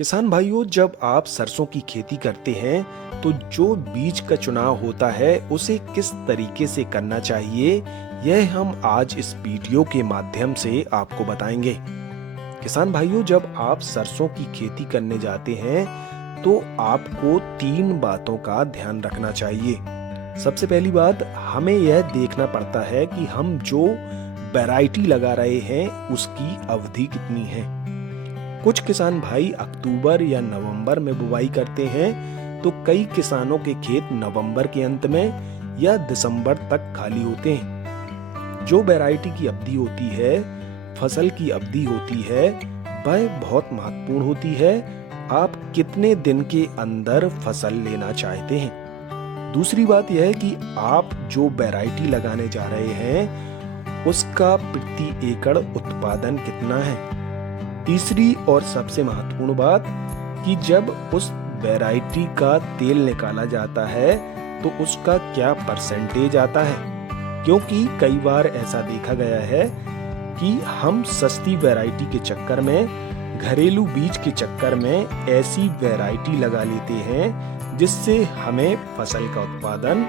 किसान भाइयों, जब आप सरसों की खेती करते हैं तो जो बीज का चुनाव होता है उसे किस तरीके से करना चाहिए, यह हम आज इस वीडियो के माध्यम से आपको बताएंगे। किसान भाइयों, जब आप सरसों की खेती करने जाते हैं तो आपको 3 बातों का ध्यान रखना चाहिए। सबसे पहली बात, हमें यह देखना पड़ता है कि हम जो वैरायटी लगा रहे हैं उसकी अवधि कितनी है। कुछ किसान भाई अक्टूबर या नवंबर में बुवाई करते हैं, तो कई किसानों के खेत नवंबर के अंत में या दिसंबर तक खाली होते हैं। जो वैरायटी की अवधि होती है, फसल की अवधि होती है, वह बहुत महत्वपूर्ण होती है। आप कितने दिन के अंदर फसल लेना चाहते हैं। दूसरी बात यह है कि आप जो वैरायटी लगाने जा रहे हैं उसका प्रति एकड़ उत्पादन कितना है। तीसरी और सबसे महत्वपूर्ण बात कि जब उस वैरायटी का तेल निकाला जाता है तो उसका क्या परसेंटेज आता है, क्योंकि कई बार ऐसा देखा गया है कि हम सस्ती वैरायटी के चक्कर में, घरेलू बीज के चक्कर में ऐसी वैरायटी लगा लेते हैं जिससे हमें फसल का उत्पादन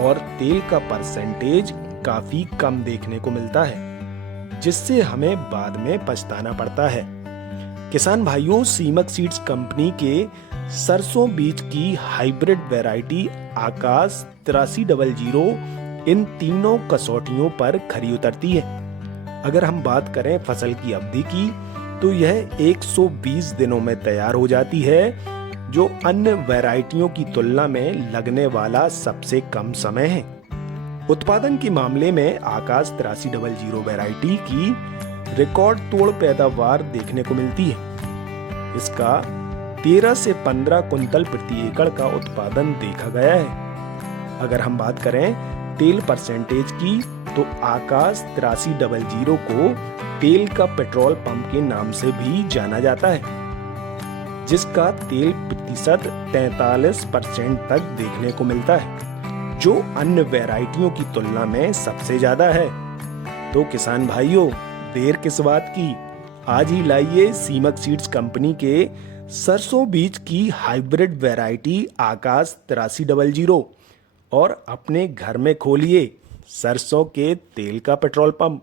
और तेल का परसेंटेज काफी कम देखने को मिलता है, जिससे हमें बाद में पछताना पड़ता है। किसान भाइयों, सीमक सीड्स कंपनी के सरसों बीज की हाइब्रिड वैरायटी आकाश 8300 इन तीनों कसौटियों पर खरी उतरती है। अगर हम बात करें फसल की अवधि की, तो यह 120 दिनों में तैयार हो जाती है, जो अन्य वैरायटियों की तुलना में लगने वाला सबसे कम समय है। उत्पादन के मामले में आकाश 8300 वैरायटी की रिकॉर्ड तोड़ पैदावार देखने को मिलती है। इसका 13 से 15 कुंतल प्रति एकड़ का उत्पादन देखा गया है। अगर हम बात करें तेल परसेंटेज की, तो आकाश 8300 को तेल का पेट्रोल पंप के नाम से भी जाना जाता है, जिसका तेल प्रतिशत 43% तक देखने को मिलता है, जो अन्य वैरायटियों की तुलना में सबसे ज्यादा है। तो किसान भाइयों, देर किस बात की, आज ही लाइए सीमक सीड्स कंपनी के सरसों बीज की हाइब्रिड वैरायटी आकाश 8300 और अपने घर में खोलिए सरसों के तेल का पेट्रोल पंप।